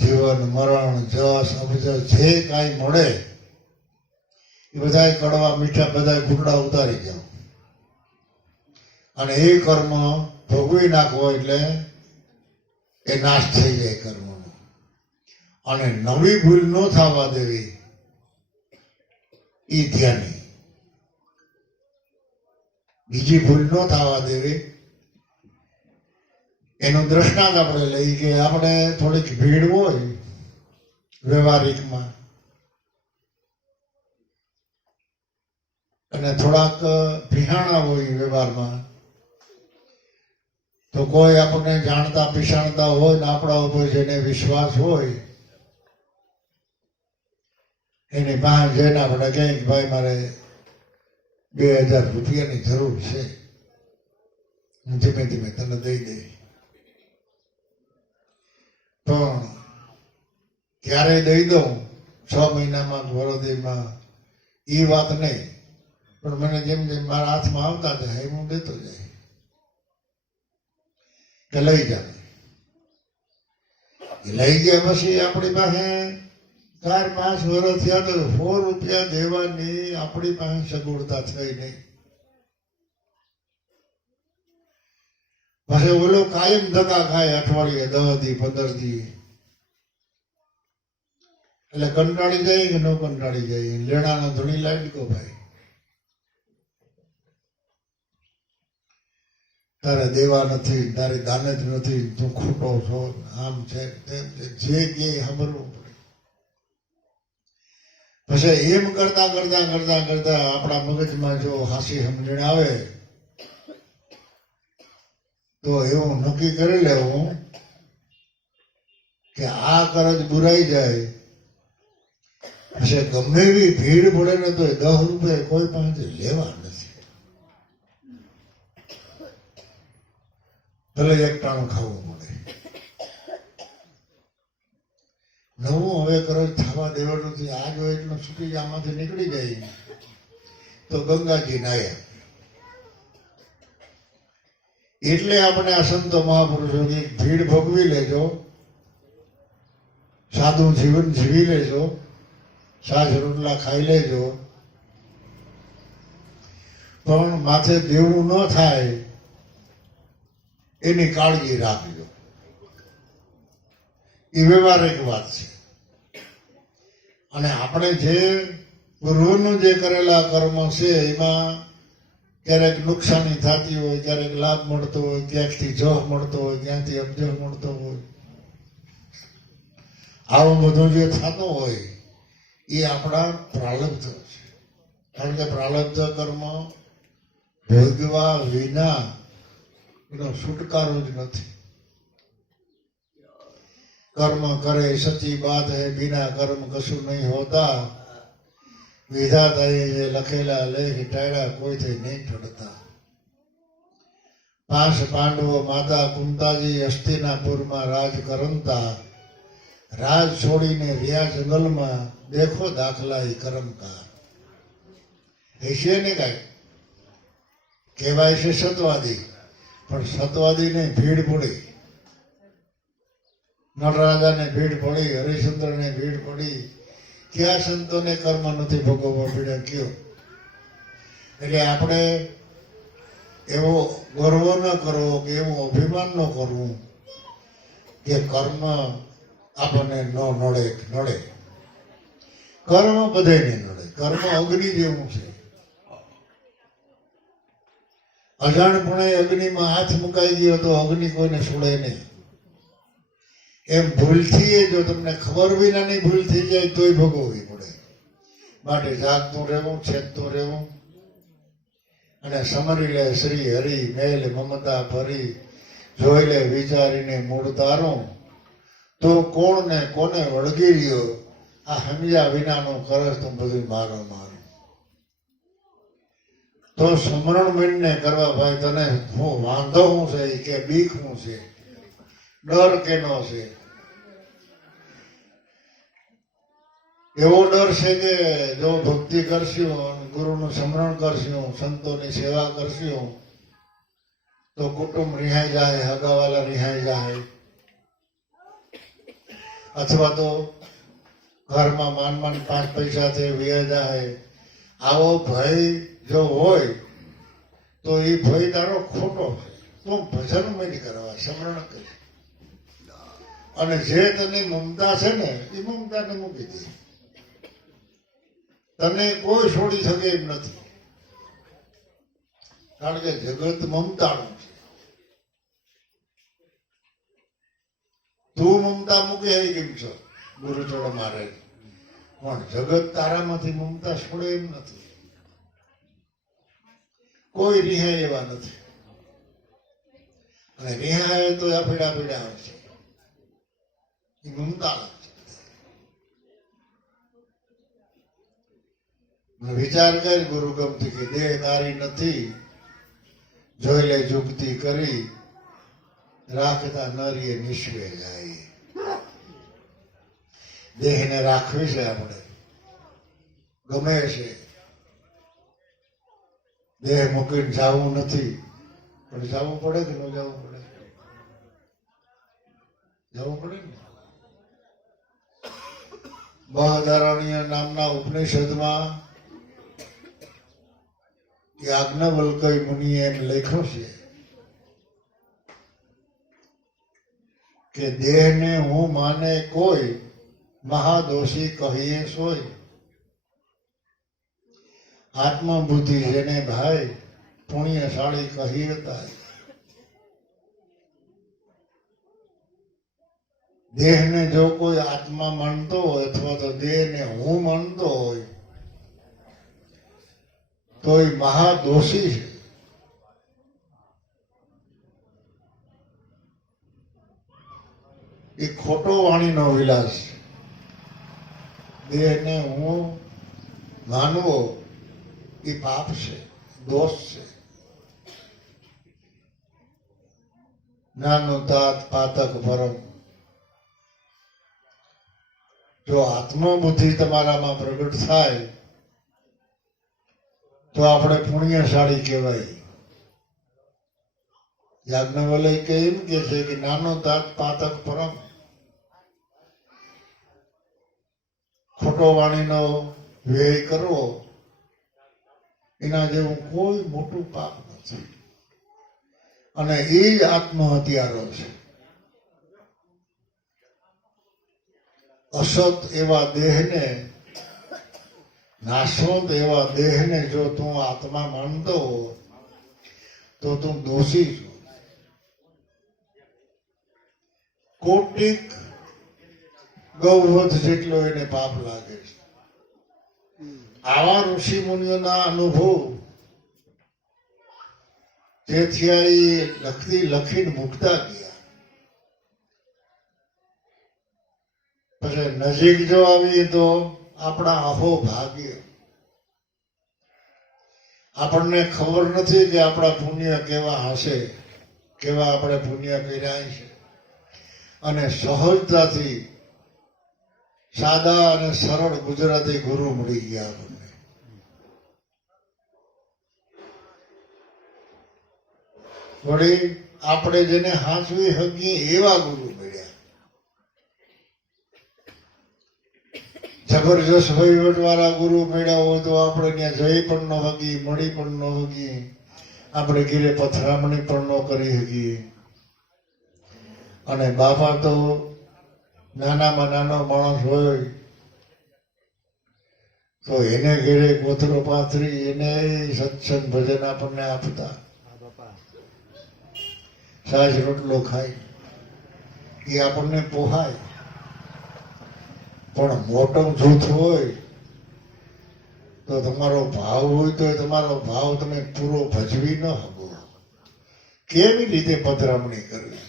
જીવન મરણ જસ અબજસ જે કાંઈ મળે એ બધા કડવા મીઠા બધા ઘૂંટડા ઉતારી જાઓ અને એ કર્મ ભોગવી નાખવો એટલે એ નાશ થઈ જાય કર્મનો. અને નવી ભૂલ ન થવા દેવી એ ધ્યાની, બીજી ભૂલ ન થવા દેવી એનું દ્રષ્ટાંત આપણે લઈ કે આપણે થોડીક ભીડ હોય વ્યવહારિકમાં અને થોડાક ભિહાણા હોય વ્યવહારમાં, તો કોઈ આપણને જાણતા પીસાણતા હોય ને આપણા ઉપર જેને વિશ્વાસ હોય એની પાસે જઈને આપણે કહીએ કે ભાઈ મારે 2000 રૂપિયાની જરૂર છે, હું ધીમે ધીમે તને દઈ દઈશ. પણ ક્યારેય દઈ દઉં 6 મહિનામાં વરદીમાં એ વાત નહીં, પણ મને જેમ જેમ મારા હાથમાં આવતા જાય હું દેતો જાય કે લઈ જાય. લઈ ગયા પછી આપણી પાસે 4-5 વર્ષ થયા તો 100 રૂપિયા દેવાની આપણી પાસે સગવડતા થઈ નહીં. પછી ઓલો કાયમ ધક્કા ખાય અઠવાડિયે 10 દી 15 દી એટલે કંટાળી જાય કે ન કંટાળી જાય. લેણાનો ધણી લાવી ગયો ભાઈ તારે દેવા નથી, તારી દાને જ નથી, તું ખોટો છો, આમ છે તેમ છે, જે કે સાંભળવું પડે. પછી એમ કરતા કરતા કરતા કરતા આપણા મગજમાં જો હાસી સમજણ આવે તો એવું નક્કી કરી લેવું કે આ કરજ બુરાઈ જાય. પછી ગમે એવી ભીડ પડે ને તો 10 રૂપિયા કોઈ પાસેથી લેવા નથી, ભલે એક ટાણું ખાવું પડે. નવું હવે કરજ થવા દેવાનું નથી. આ જો એટલું છૂટી આમાંથી નીકળી જાય તો ગંગાજી નાયા. એટલે આપણે આ સંતો મહાપુરુષોની ભીડ ભોગવી લેજો, સાદું જીવન જીવી લેજો, સાજ રોટલા ખાઈ લેજો, પણ માથે દેવું ન થાય એની કાળજી રાખજો. એ વ્યવહારિક વાત છે. અને આપણે જે પૂર્વનું જે કરેલા કર્મ છે એમાં ક્યારેક નુકસાની થતી હોય, ક્યારેક લાભ મળતો હોય, ક્યાંકથી જહ મળતો હોય, ક્યાંથી અબજહ મળતો હોય. આવું બધું જે થતું હોય એ આપણા પ્રારબ્ધ છે. કારણ કે પ્રારબ્ધ કર્મ ભોગવા વિના એનો છુટકારો જ નથી. કર્મ કરે સચી બાત હે, બિના કર્મ કશું નહીં હોતા. વિધાતાએ જે લખેલા લેખ ટાળ્યા કોઈથી નહીં ટળતા. 5 પાંડવો માતા કુંતાજી હસ્તિનાપુરમાં રાજ કરમતા. રાજ છોડીને રહ્યા જંગલમાં, દેખો દાખલા એ કર્મકાર. એ છે ને કાંઈ કહેવાય છે સતવાદી, પણ સતવાદીને ભીડ પડી, નટરાજાને ભીડ પડી, હરિશ્ચંદ્રને ભીડ પડી. ક્યાં સંતોને કર્મ નથી ભોગવવા પડ્યા કયો? એટલે આપણે એવો ગર્વ ન કરવો કે એવું અભિમાન ન કરવું કે કર્મ આપણને ન નડે. નડે કર્મ બધાને નડે. કર્મ અગ્નિ જેવું છે. અજાણપણે અગ્નિમાં હાથ મુકાઈ ગયો તો અગ્નિ કોઈને છોડે નહીં. એમ ભૂલથી જો તમને ખબર વિનાની ભૂલ થઈ જાય તોય ભોગવવી પડે. માટે જાગતું રહેવું, છેદતું રહેવું અને સમરી લે શ્રી હરિ મેલ મમતા ભરી, જોઈ લે વિચારીને મૂળ તારું, તો કોણ ને કોને વળગી રહ્યો, આ સમજ્યા વિનાનું કરસ તું બધું મારો મારું. તો સમરણ મીંડને કરવા ભાઈ તને હું વાંધો શું છે કે બીક શું છે, ડર કેનો છે? એવો ડર છે કે જો ભક્તિ કરશું, ગુરુનું સ્મરણ કરશું, સંતોની સેવા કરશું તો કુટુંબ રિહાઈ જાય, હગાવાલા રિહાઈ જાય, અથવા તો ઘરમાં માન 5 પૈસાથી વ્યાજ જાય. આવો ભય જો હોય તો એ ભય તારો ખોટો છે. તું ભજન નહીં કરવા, સ્મરણ કરી. અને જે તને મમતા છે ને એ મમતાને મૂકી દે. તને કોઈ છોડી શકે એમ નથી, કારણ કે જગત મમતાનું છે. તું મમતા મૂકે એ કેમ છો ગુરુચરણ મારે, પણ જગત તારામાંથી મમતા છોડે એમ નથી. કોઈ રિહાય એવા નથી, અને રિહાય તો આ પીડા પીડા છે, એ મમતા છે. વિચાર કર ગુરુ ગમતી કે દેહ તારી નથી, જોઈ લે જુગતી કરી, રાખતા નરીએ નિશ્વે જાય. દેહને રાખવી છે આપણે, ગમે છે. દેહ મૂકીને જવું નથી, પણ જવું પડે કે ન જવું પડે? જવું પડે ને. બહધારણીય નામના ઉપનિષદમાં યાજ્ઞવલ્ક્ય મુનિએ એમ લખ્યું છે કે દેહને હું માને કોઈ, મહાદોષી કહીએ સોય. આત્મબુદ્ધિ જેને ભાઈ, પુણ્યશાળી કહીએ તાય. દેહને જો કોઈ આત્મા માનતો હોય અથવા તો દેહને હું માનતો હોય તો એ મહાદોષી છે. એ ખોટો વાણીનો વિલાસ. દેહને હું માનવો એ પાપ છે, દોષ છે. નાનું તાત પાતક પરમ. જો આત્મબુદ્ધિ તમારામાં પ્રગટ થાય તો આપણે પુણ્યશાળી કહેવાય. યાજ્ઞવલ્ક્ય એમ કે છે કે નાનો તાત પાતક પરમ. ખોટો વાણીનો વ્યય કરવો એના જેવું કોઈ મોટું પાપ નથી, અને એ જ આત્મહત્યારો છે. અસત એવા દેહને, નાશવંત એવા દેહને જો તું આત્મા માનતો હો તો તું દોષી છો. કોટિક ગૌવધ જેટલો એને પાપ લાગે છે. આવા ઋષિ મુનિઓના અનુભવ તેથી લખીને મૂકતા ગયા. પછી નજીક જો આવીએ તો આપણા અહો ભાગ્ય. આપણને ખબર નથી કે આપણા પુણ્ય કેવા હશે, કેવા આપણે પુણ્ય કર્યા છે. અને સહજતાથી સાદા અને સરળ ગુજરાતી ગુરુ મળી ગયા આપણને. વળી આપણે જેને હાંસવી શકીએ એવા ગુરુ મળ્યા. જબરજસ્ત વહીવટ વાળા ગુરુ મળ્યા હોય તો આપણે ત્યાં જઈ પણ ન શકીએ, મળી પણ ન શકીએ, આપણે ઘીરે પથરામણી પણ ન કરી શકીએ. અને બાપા તો નાનામાં નાનો માણસ હોય તો એને ઘેરે કોથરો પાથરી એને સત્સંગ ભજન આપણને આપતા. સાજ રોટલો ખાઈ એ આપણને પોહાય, પણ મોટું જૂથ હોય તો તમારો ભાવ હોય તો તમારો ભાવ તમે પૂરો ભજવી ન શકો. કેવી રીતે પધરામણી કરવી,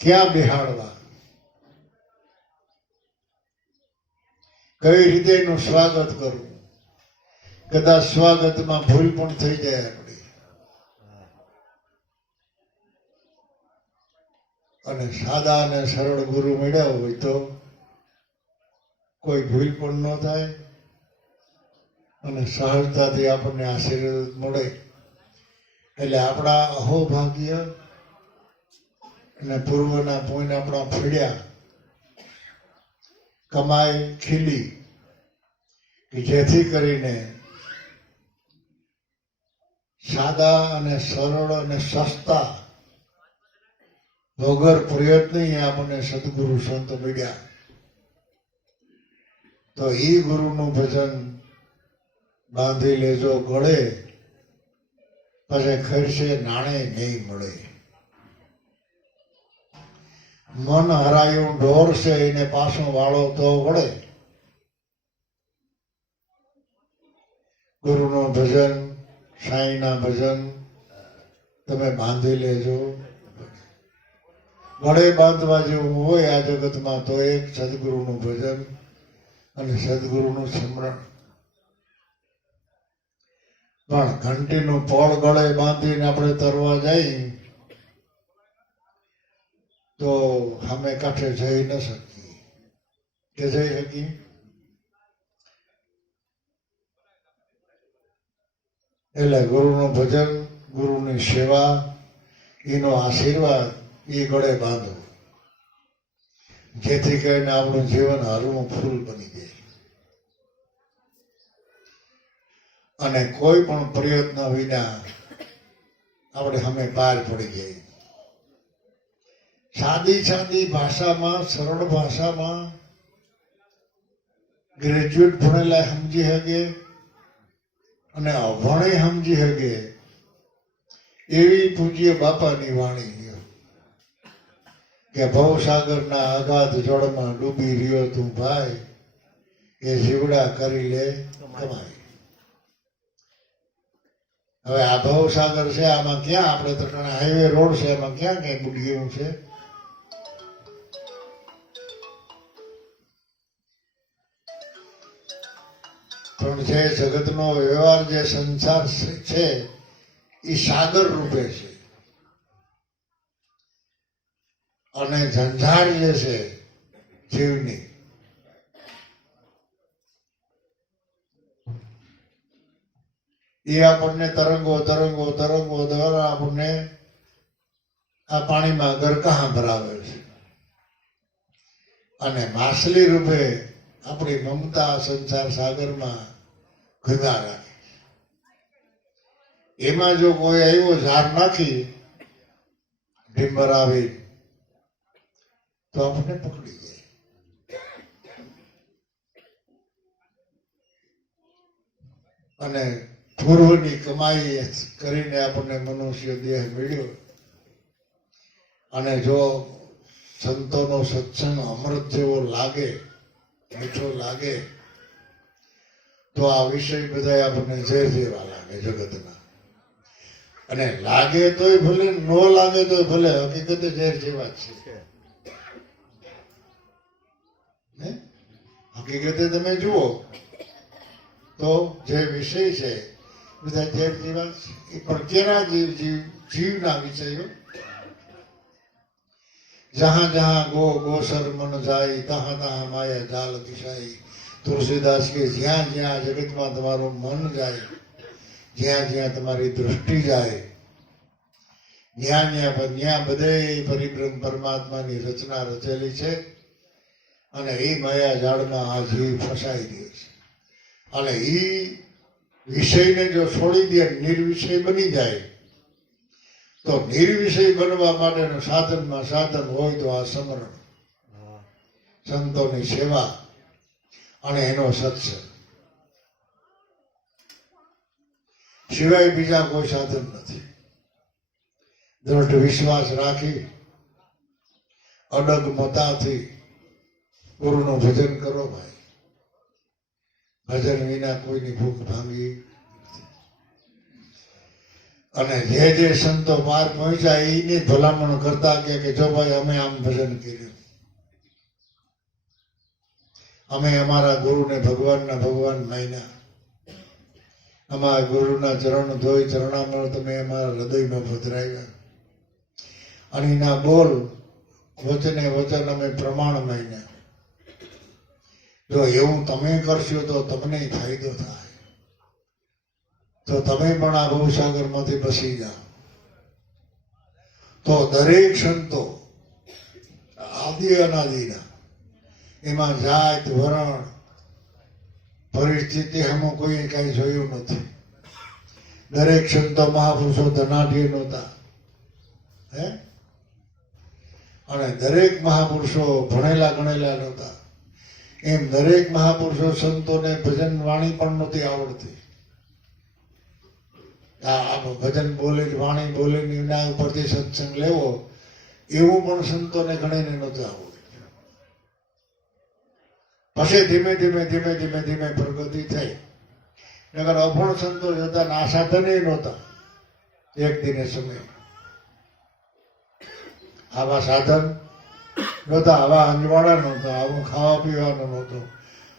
ક્યાં બેહાડવા, કઈ રીતે એનું સ્વાગત કરવું. કદાચ સ્વાગતમાં ભૂલ પણ થઈ જાય આપણી, અને સાદા અને સરળ ગુરુ મળ્યા હોય તો કોઈ ભૂલ પણ ન થાય અને સહજતાથી આપણને આશીર્વાદ મળે. એટલે આપણા અહોભાગ્ય અને પૂર્વના પોઈન્ટ આપણા ફેડ્યા, કમાઈ ખીલી, કે જેથી કરીને સાદા અને સરળ અને સસ્તા વગર પ્રયત્ન આપણને સદગુરુ સંત મળ્યા. તો એ ગુરુનું ભજન બાંધી લેજો ગળે, પછી ખર્ચે નાણે નહીં મળે. મન હરાયું ઢોર છે એને પાછું વાળો તો વળે. ગુરુનું ભજન, સાંઈના ભજન તમે બાંધી લેજો. ગળે બાંધવા જેવું હોય આ જગતમાં તો એક સદગુરુનું ભજન અને સદગુરુનું સ્મરણ. પણ ઘંટીનું પોળ ગળે બાંધીને આપણે તરવા જઈએ તો અમે કાંઠે જઈ ન શકીએ. કે જઈ શકીએ? એટલે ગુરુનું ભજન, ગુરુની સેવા, એનો આશીર્વાદ એ ગળે બાંધો, જેથી કરીને આપણું જીવન હરવું ફૂલ બની જાય અને કોઈ પણ પ્રયત્ન વિના આપણે અમે પાર પડી જાય. સાદી સાદી ભાષામાં, સરળ ભાષામાં ગ્રેજ્યુએટ ભણેલા સમજી શકે અને અભણે સમજી શકે એવી પૂજ્ય બાપાની વાણી કે ભવસાગરના અગાધ જળમાં ડૂબી રહ્યો તું ભાઈ, એ જીવડા કરી લે કમાઈ. હવે આ ભવસાગર છે, આમાં ક્યાં આપણે તો હાઈવે રોડ છે, એમાં ક્યાં કઈ બુડી એવું છે? પણ જે જગતનો વ્યવહાર, જે સંસાર છે એ સાગર રૂપે છે, અને ઝંઝાળ જે છે જીવની એ આપણને તરંગો તરંગો તરંગો દ્વારા આપણને આ પાણીમાં ગરકાહ ભરાવે છે. અને માછલી રૂપે આપણી મમતા સંસાર સાગરમાં ગંગા રાખે. એમાં જો કોઈ આવ્યો ઝાર નાખી ડીમ્બર આવી તો આપણને પકડી જાય. અને પૂર્વની કમાઈ કરીને આપણને મનુષ્ય દેહ મળ્યો, અને જો સંતોનો સત્સંગ અમૃત જેવો લાગે, મીઠો લાગે, તો આ વિષય બધા આપણને ઝેર જેવા લાગે જગતના. અને લાગે તોય ભલે, ન લાગે તોય ભલે, હકીકતે ઝેર જેવા જ છે. હકીકતે તમે જુઓ તો જે વિષય છે બધા ઝેર જેવા છે. પણ કેના જીવના વિષયો? જહાં જહાં ગોસર મન જાય, તહાં તહાં માયા જાલ દિશાઈ. તુલસીદાસ કે જ્યાં જ્યાં જગતમાં તમારું મન જાય, જ્યાં જ્યાં તમારી દૃષ્ટિ જાય, ત્યાં બધે પરિબ્રહ્મ પરમાત્માની રચના રચેલી છે. અને એ માયા જાળમાં આ જીવ ફસાઈ ગયો છે. અને એ વિષયને જો છોડી દે, નિર્વિષય બની જાય, તો નિર્વિષય બનવા માટેનું સાધનમાં સાધન હોય તો આ સ્મરણ, સંતોની સેવા અને એનો સત્સંગ સિવાય બીજા કોઈ સાધન નથી. દ્રઢ વિશ્વાસ રાખી અડગ મતાથી ગુરુનું ભજન કરો ભાઈ. ભજન વિના કોઈની ભૂખ ભાંગી નથી. અને જે જે સંતો પાર પહોંચ્યા એની ભલામણ કરતા કે જો ભાઈ અમે આમ ભજન કર્યું, અમે અમારા ગુરુને ભગવાનના ભગવાન માન્યા, અમારા ગુરુના ચરણ ધોઈ ચરણામણ તમે અમારા હૃદયમાં પધરાવ્યા, અને એના બોલ વચને વચન અમે પ્રમાણ માન્યા. જો એવું તમે કરશો તો તમને ફાયદો થાય, તો તમે પણ આ ભવસાગરમાંથી બસી જાઓ. તો દરેક સંતો આદિ અનાદિના એમાં જાત વરણ પરિસ્થિતિ હમું કોઈ કઈ જોયું નથી. દરેક સંતો મહાપુરુષો ધનાઢ્ય નહોતા, હે, અને દરેક મહાપુરુષો ભણેલા ગણેલા નહોતા. એમ દરેક મહાપુરુષો સંતોને ભજન વાણી પણ નહોતી આવડતી. આ ભજન બોલે વાણી બોલે એના ઉપરથી સત્સંગ લેવો એવું પણ સંતોને ઘણીને નહોતું આવડતું. પછી ધીમે ધીમે ધીમે ધીમે ધીમે પ્રગતિ થઈ. નગર અભણ સંતો જતા આ સાધને નહોતા. એક દિને સમય આવા સાધન નહોતા, આવા અંજવાળા નહોતા, આવું ખાવા પીવાનું નહોતું.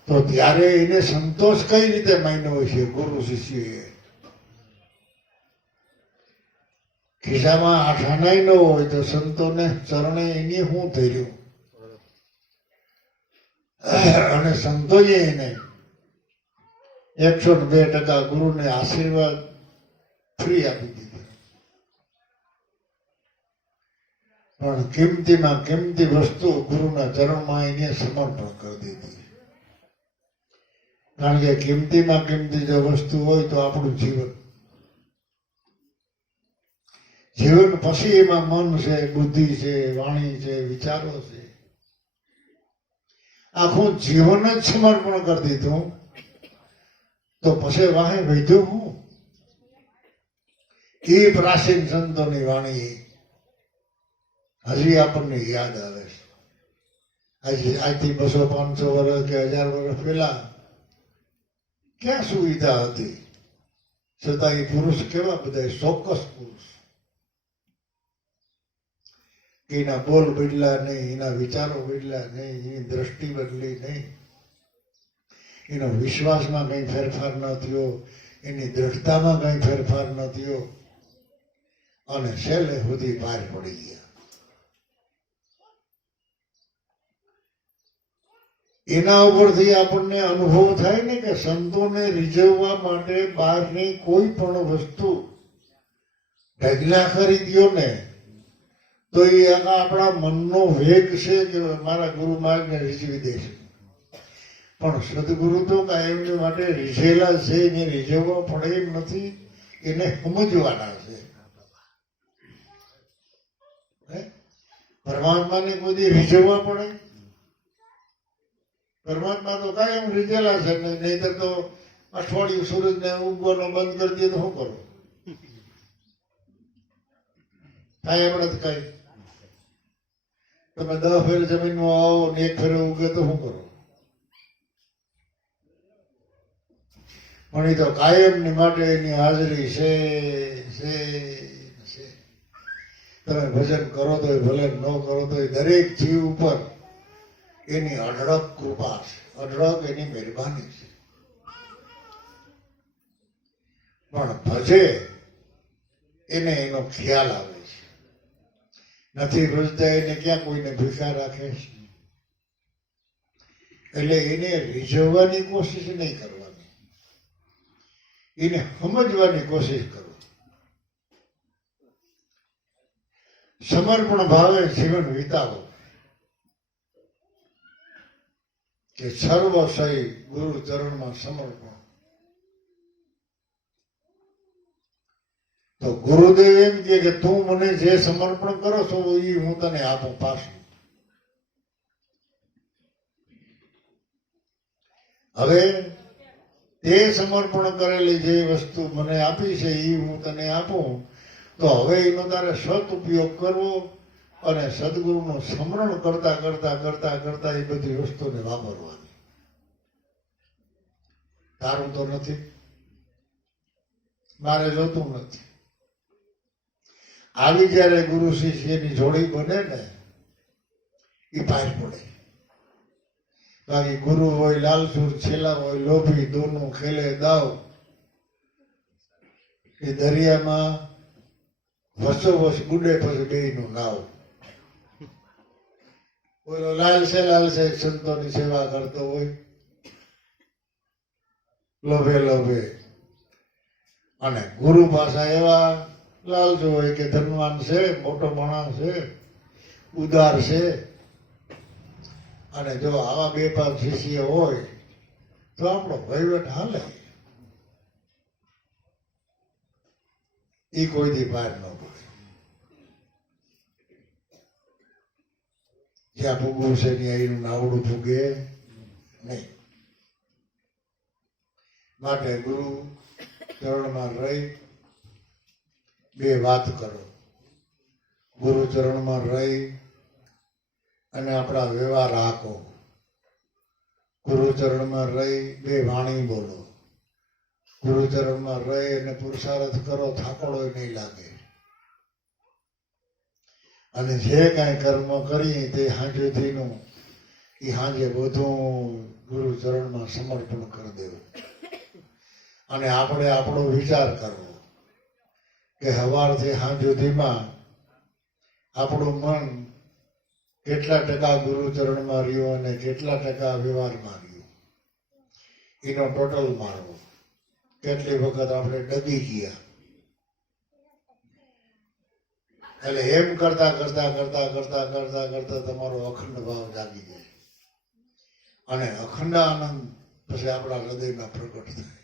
તો ત્યારે એને સંતોષ કઈ રીતે માન્યો છે ગુરુ શિષ્યએ? ખિસ્સામાં આઠાનાય ન હોય તો સંતોને ચરણે એની શું થયું? અને સંતોએ એને 102% ગુરુને આશીર્વાદ ફ્રી આપી દીધા. પણ કિંમતીમાં કિંમતી વસ્તુ ગુરુના ચરણમાં એને સમર્પણ કરી દીધી. કારણ કે કિંમતીમાં કિંમતી જો વસ્તુ હોય તો આપણું જીવન. જીવન પછી એમાં મન છે, બુદ્ધિ છે, વાણી છે, વિચારો છે, આખું જીવન જ સમર્પણ કરી દીધું. તો પછી વાહે વૈધ્યું હું? એ પ્રાચીન સંતોની વાણી હજી આપણને યાદ આવે છે. આજથી 200-500 વર્ષ કે 1000 વર્ષ પહેલા ક્યાં સુવિધા હતી? છતાં એ પુરુષ કેવા બધા ચોક્કસ પુરુષ. એના બોલ બદલા નહીં, એના વિચારો બદલા નહીં, એની દ્રષ્ટિ બદલી નહીં, એનો વિશ્વાસમાં કઈ ફેરફાર ન થયો, એની દ્રઢતામાં કઈ ફેરફાર ન થયો, અને છેલ્લે સુધી પાર પડી ગયા. એના ઉપરથી આપણને અનુભવ થાય ને કે સંતોને રીઝવવા માટે બહારની કોઈ પણ વસ્તુ ઢગલા કરી દો ને તો એ આપણા મનનો વેગ છે કે મારા ગુરુ માર્ગને રીઝવી દેશે. પણ સદગુરુ તો કાયમને માટે રીઝેલા છે, એને રીઝવવા પડે એમ નથી, એને સમજવાના છે. પરમાત્માને કોઈ દી રીઝવવા પડે? પરમાત્મા તો કાયમ રીઝેલા છે, નહીતર તો અઠવાડિયું સૂરજને ઉગવાનો બંધ કરી દે તો શું કરો? કાંઈ આપણે તો કઈ તમે 10 ફેર જમીનમાં આવો ને 1 ફેરે ઉગે તો શું કરો? પણ એ તો કાયમની માટે એની હાજરી છે. તમે ભજન કરો તો ભલે ન કરો તો દરેક જીવ ઉપર એની અઢળક કૃપા છે, અઢળક એની મહેરબાની છે. પણ ભજે એને એનો ખ્યાલ આવે છે. નથી ભજતા એને ક્યાં કોઈને ભીખા રાખે છે? એટલે એને રીઝવવાની કોશિશ નહીં કરવાની, એને સમજવાની કોશિશ કરો. સમર્પણ ભાવે જીવન વિતાવો કે સર્વ સહી ગુરુ ચરણમાં સમર્પણ. તો ગુરુદેવ એમ કે તું મને જે સમર્પણ કરો છો એ હું તને આપું પાછું. હવે તે સમર્પણ કરેલી જે વસ્તુ મને આપી છે એ હું તને આપું, તો તો હવે એનો તારે સત ઉપયોગ કરવો અને સદગુરુનું સ્મરણ કરતા કરતા કરતા કરતા એ બધી વસ્તુને વાપરવાની. તારું તો નથી, મારે જોતું નથી. આવી જયારે ગુરુ શિષ્યની જોડી બને ને એ પાર પડે. બાકી ગુરુ હોય લાલચુર, છેલ્લા હોય લોભી, દોનું ખેલે દાવ. એ દરિયામાં વસોવસ ગુડે પછી બેયનું નાવ. ઓલો લાલ છે સંતોની સેવા કરતો હોય લોભે લોભે, અને ગુરુ પાછા એવા લાલચુ હોય કે ધનવાન છે, મોટો માણસ છે, ઉદાર છે. અને જો આવા બે પાંચ શિષ્ય હોય તો આપણો વહીવટ હાલે. એ કોઈ દી બહાર ન પડે. જ્યાં ભૂગવું છે ત્યાં એનું નાવડું ભૂગે નહીં. માટે ગુરુ ચરણમાં રહી બે વાત કરો. ગુરુ ચરણમાં રહી અને આપણા વ્યવહાર રાખો. ગુરુ ચરણમાં રહી બે વાણી બોલો. ગુરુ ચરણમાં રહી અને પુરુષાર્થ કરો, થાકડો નહીં લાગે. અને જે કાંઈ કર્મ કરીએ તે હાંજેથીનું એ હાંજે બધું ગુરુ ચરણમાં સમર્પણ કરી દેવું. અને આપણે આપણો વિચાર કરવો કે સવારથી સાંજ સુધીમાં આપણું મન કેટલા ટકા ગુરુ ચરણમાં રહ્યું અને કેટલા ટકા વ્યવહારમાં રહ્યું, એનો ટોટલ મારવો. કેટલી વખત આપણે ડગી ગયા. એટલે એમ કરતા કરતા કરતા કરતા કરતા કરતા તમારો અખંડ ભાવ જાગી જાય અને અખંડ આનંદ પછી આપણા હૃદયમાં પ્રગટ થાય.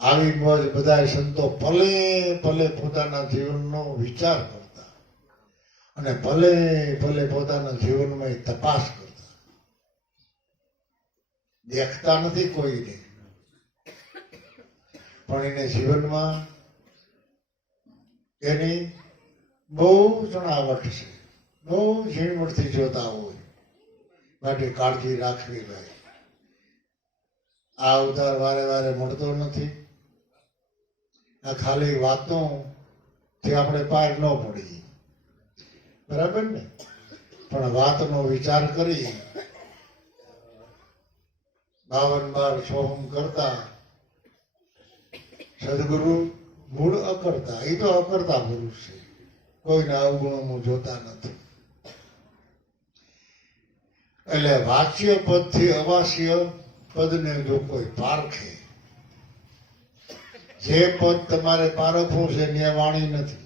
આવી મોજ બધા સંતો ભલે ભલે પોતાના જીવનનો વિચાર કરતા અને ભલે ભલે પોતાના જીવનમાં તપાસ કરતા. દેખતા નથી કોઈને, પણ એને જીવનમાં એની બહુ જણાવટ છે, બહુ ઝીણવટથી જોતા હોય. માટે કાળજી રાખવી ભાઈ. આ અવતાર વારે વારે મળતો નથી. આ ખાલી વાતો થી આપણે પાર ન પડી, બરાબર ને? પણ વાતનો વિચાર કરી 52 વાર સોહમ કરતા સદગુરુ મૂળ અકર્તા. એ તો અકર્તા પુરુષ છે, કોઈના અવગુણોમાં જોતા નથી. એટલે વાચ્ય પદથી અવાસ્ય પદને જો કોઈ પારખે, જે પદ તમારે પારખવું છે ત્યાં વાણી નથી,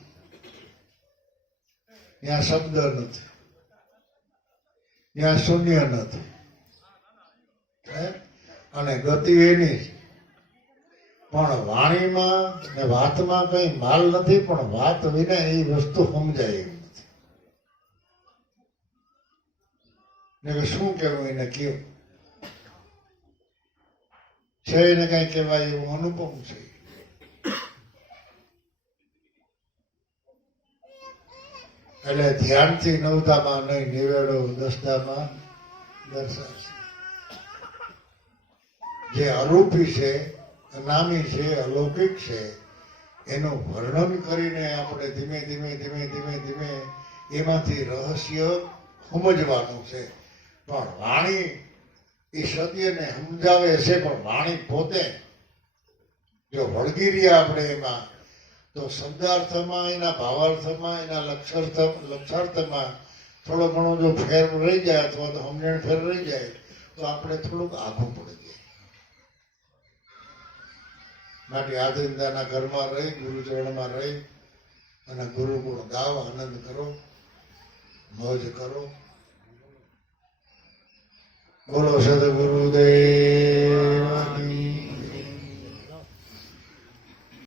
ત્યાં શબ્દ નથી, ત્યાં શૂન્ય નથી, અને ગતિ એની. પણ વાણીમાં ને વાતમાં કઈ માલ નથી, પણ વાત વિના એ વસ્તુ સમજાય એમ નથી. ને શું કેવું એને કેવું છે, એને કઈ કહેવાય એવું અનુપમ છે. એટલે ધ્યાનથી નવધામાં નહીં, નિવેડો દસધામાં દર્શાવશે. જે અરૂપી છે, અનામી છે, અલૌકિક છે, એનું વર્ણન કરીને આપણે ધીમે ધીમે ધીમે ધીમે ધીમે એમાંથી રહસ્ય સમજવાનું છે. પણ વાણી એ સત્યને સમજાવે છે, પણ વાણી પોતે જો વળગી રહ્યા આપણે એમાં, તો શબ્દાર્થમાં, એના ભાવાર્થમાં, એના લક્ષાર્થમાં થોડો ઘણો જો ફેર રહી જાય અથવા તો સમજણ ફેર રહી જાય તો આપણે થોડુંક આઘું પડી જાય. માટે આધીનતાના ઘરમાં રહી, ગુરુ ચરણમાં રહી અને ગુરુ ગુણ ગાવ, આનંદ કરો, મોજ કરો. બોલો સદગુરુદેવ.